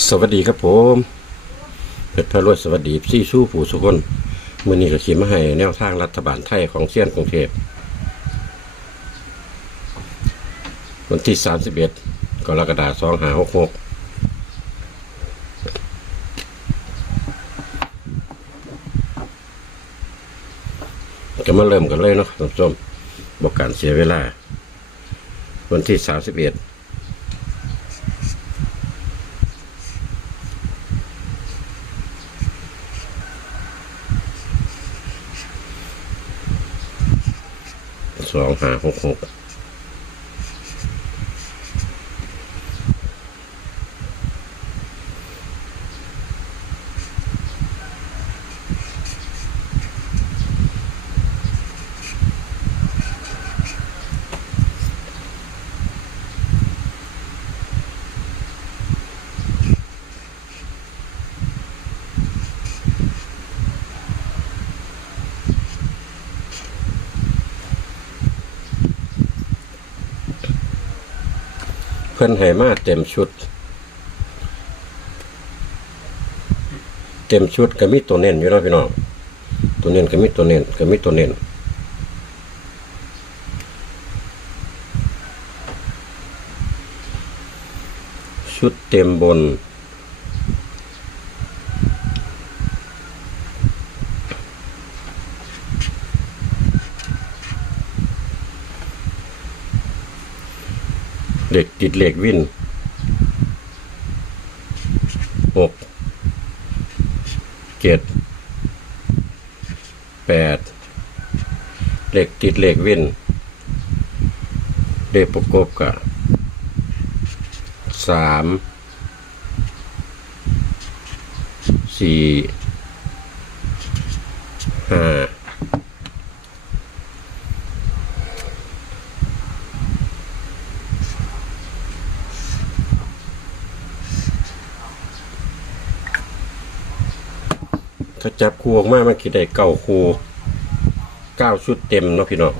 สวัสดีครับผมเพชรพารวยสวัสดีซี่สู้ผู้สุคนมื่อนี้ก็ขีมาให้แนวทางรัฐบาลไทยของเชียนกรุงเทพวันที่ 31กรกฎาคม2566ก็มาเริ่มกันเลยเนาะท่านผู้ชมบอกการเสียเวลา วันที่ 31 สองห้าหกหก พิ่นให้มาเต็มชุด เต็มชุดก็มีตัวเน้นอยู่นะพี่น้องตัวเน้นก็มีตัวเน้นก็มีตัวเน้นชุดเต็มบน เด็กติดเหล็กวินหกเจ็ดแปดเหล็กติดเหล็กวินเลขประกบกับสามสี่ห้า จับคู่ออกมามันคิดได้เก้าคู่เก้าชุดเต็มเนาะพี่น้อง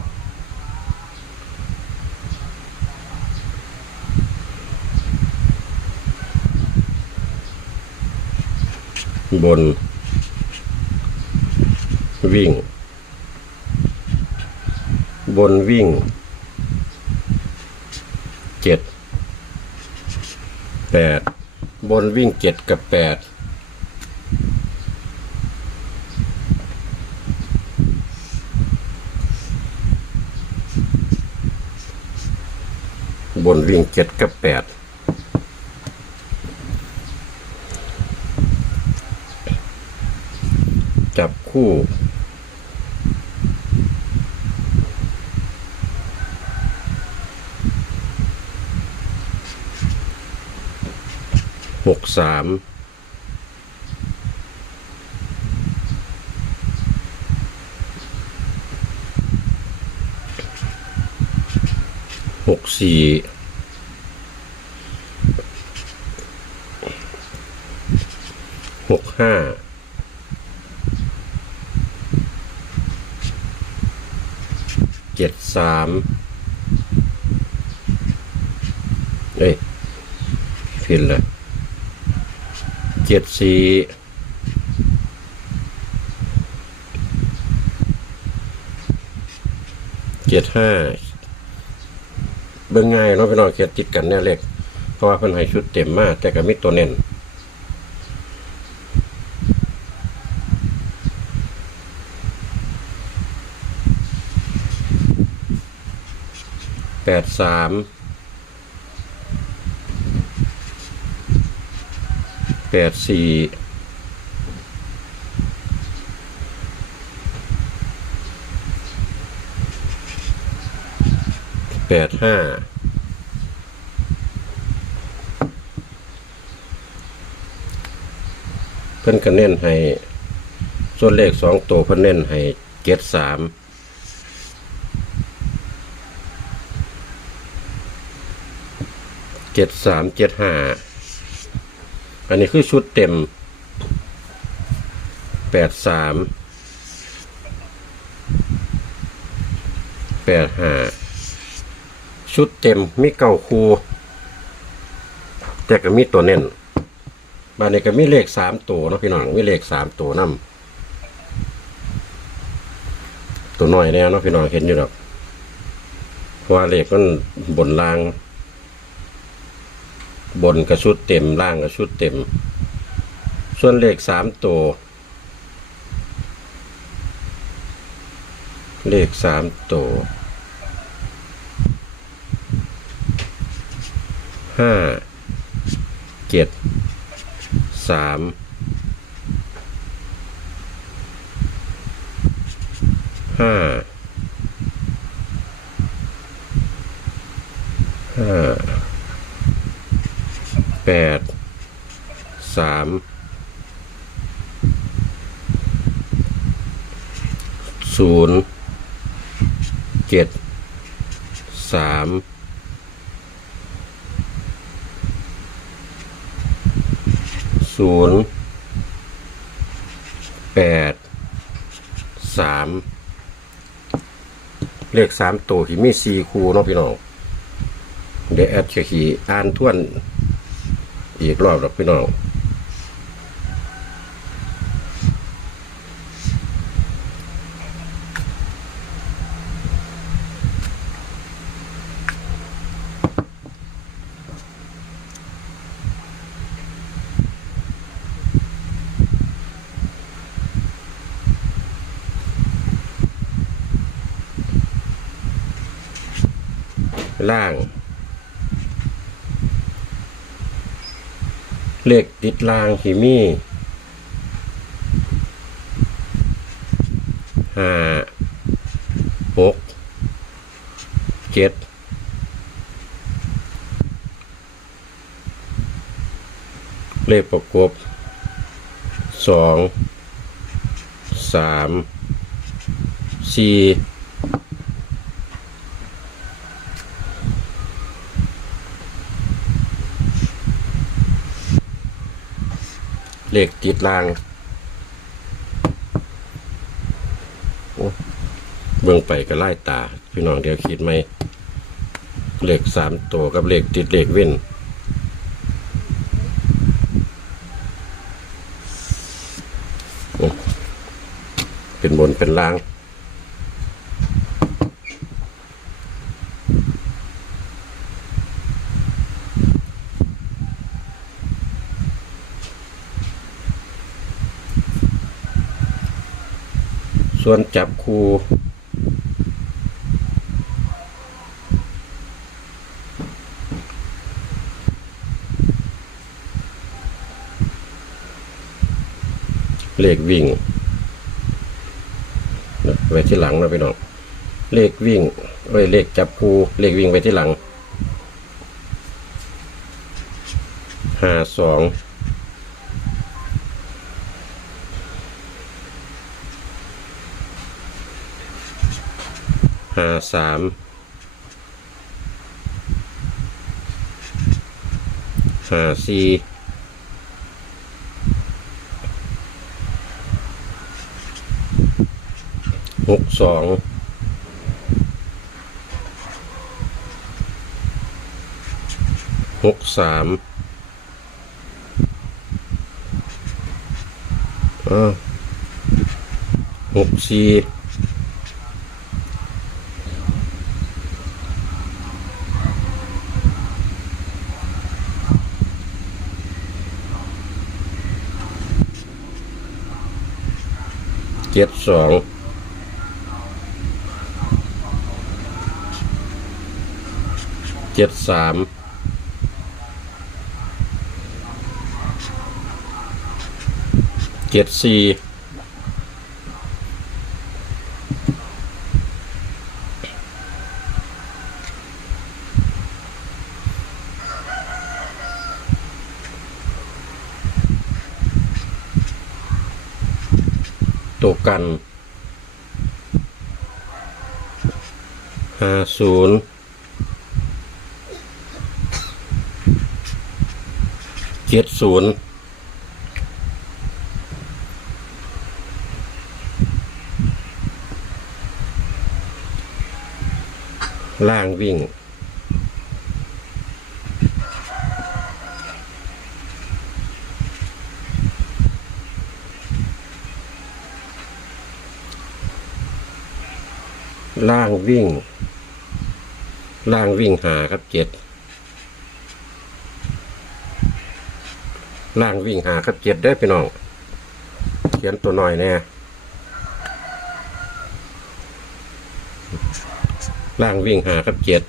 บน วิ่ง บนวิ่งเจ็ดแปดบนวิ่งเจ็ดกับแปด บนวิ่งเจ็ดกับแปดจับคู่ หกสาม กสี่หกห้าเจ็ดสามเอ้ยผิดเลยเจ็ดสี่เจ็ดห้า เบิ่งง่ายเนาะพี่น้องเขียนติดกันแน่เล็กเพราะว่าเพิ่นให้ชุดเต็มมากแต่ก็มีตัวเน้นแปดสามแปดสี่ แปดห้าเพิ่นก็เน้นให้ ส่วนเลขสองตัวเพิ่นเน้นให้เจ็ดสามเจ็ดสามเจ็ดห้าอันนี้คือชุดเต็มแปดสามแปดห้า ชุดเต็มมีเก้าคูแต่ก็มีตัวเน้นบ้านนี้ก็มีเลขสามตัวเนาะพี่น้องมีเลขสามตัวนํตัวน้อยแน่เนาะพี่น้องเห็นอยู่ดอกเพราะว่าเลขมันบนล่าง บนกระชุดเต็มล่างกระชุดเต็ม ส่วนเลขสามตัวเลขสามตัว ห้าเจ็ดสามห้าห้าแปดสามศูนย์เจ็ดสาม ศูนย์แปดสามเลขสามตัวที่มีสี่คูเนาะพี่น้องเดี๋ยวแอดจะขี่อ่านท่วน อีกรอบหรอกพี่น้อง ล่าง เลขติดล่างที่มีห้าหกเจ็ดเลขประกบสองสามสี่ เลขติดล่างเบื้องไปก็ไล่ตา พี่น้องเดี๋ยวคิดไหมเลขสามตัวกับเลขติดเลขเว้นเป็นบนเป็นล่าง ส่วนจับคูเลขวิ่งไว้ที่หลังนะพี่น้องเลขวิ่งไว้ยเลขจับคูเลขวิ่งไว้ที่หลังห้าสองาสามห้าสี่หกสองหกสามอ้าหกสี่ เจ็ดสองเจ็ดสามเจ็ดสี่ ตัวกันห้าศูนย์เจ็ดศูนย์ล่างวิ่ง ล่างวิ่ง ล่างวิ่งหาครับเจ็ดล่างวิ่งหาครับเจ็ดได้พี่น้อง เขียนตัวหน่อยแน่ล่างวิ่งหาครับเจ็ด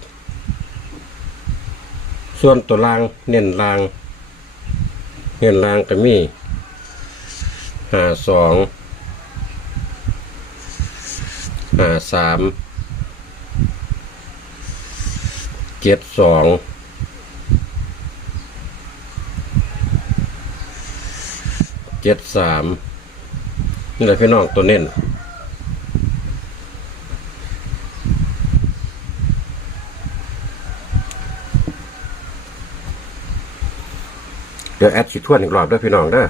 ส่วนตัวล่างเน้นล่าง เน้นล่างก็มีหาสอง หาสามเจ็ดสองเจ็ดสามนี่แหละพี่น้องตัวเน้นเดี๋ยวแอดสิทวนอีกรอบด้วยพี่น้องเด้อ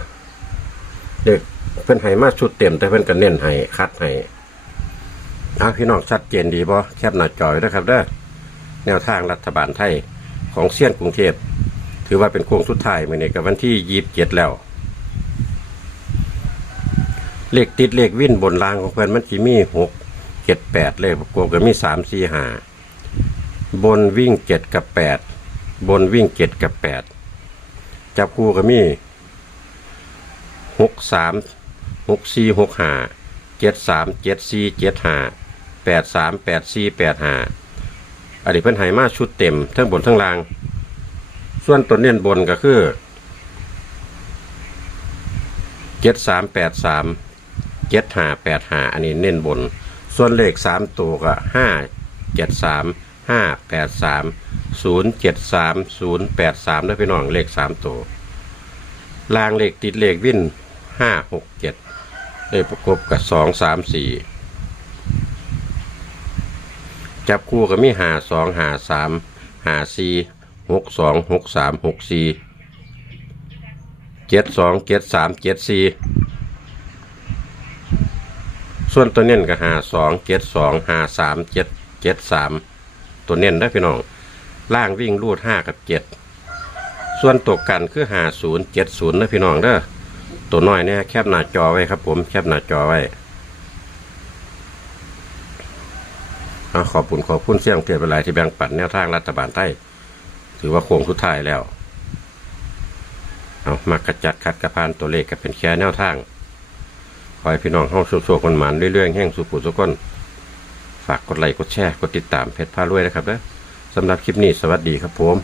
เด็กเพิ่อนให้มาชุดเต็มแต่เพิ่อนก็เน้นให้คัดให้ เอาพี่น้องชัดเจนดีบ่แคบหน้าจอยนะครับเด้อแนวทางรัฐบาลไทยของเซียนกรุงเทพถือว่าเป็นโค้งสุดท้ายมื้อนี้กับวันที่ยีิบเจ็ดแล้ว เลขติดเลขวิ่นบนรางของเพิ่นมันสิมีหกเจ็ดแปดเลขประกบก็มีสามสี่ห้าบนวิ่งเจ็ดกับแปดบนวิ่งเจ็ดกับแปดจับคู่ก็มีหกสามหกสี่หกห้าเจ็ดสามเจ็ดสี่เจ็ดห้า แปดสามแปดสี่แปดห้าอันนี้เพิ่นให้มาชุดเต็มทั้งบนทั้งล่าง ส่วนตัวเน้นบนก็คือเจ็ดสามแปดสามเจ็ดห้าแปดห้าอันนี้เน้นบน ส่วนเลขสามตัวก็ห้าเจ็ดสามห้าแปดสามศูนย์เจ็ดสามศูนย์แปดสามนะพี่น้องเลขสามตัวลางเลขติดเลขวิ่นห้าหกเจ็ดเลขประกบกับสองสามสี่ จับคู่ก็มีหาสองหาสามหาสี่หกสองหกสามหกสี่เจ็ดสองเจ็ดสามเจ็ดสี่ส่วนตัวเน้นก็หาสองเจ็ดสองหาสามเจ็ดเจ็ดสามตัวเน้นได้พี่น้องล่างวิ่งรูดห้ากับเจ็ดส่วนตัวกันคือหาศูนย์เจ็ดศูนย์นะพี่น้องเด้อตัวน้อยเนี่ยแคบหน้าจอไว้ครับผมแคบหน้าจอไว้ เอาขอบคุณขอบคุณเสี่ยงเปลี่ยนเวลาที่แบ่งปันแนวทางรัฐบาลใต้ถือว่าโค้งสุดท้ายแล้ว เอามากระจัดขัดกระพานตัวเลขก็เป็นแค่แนวทางคอยพี่น้องห้องโชคๆคนหมันเรื่อยๆแห้งสุขุสุขคนฝากกดไลค์กดแชร์กดติดตามเพจพารวยนะครับเด้อสำหรับคลิปนี้สวัสดีครับผม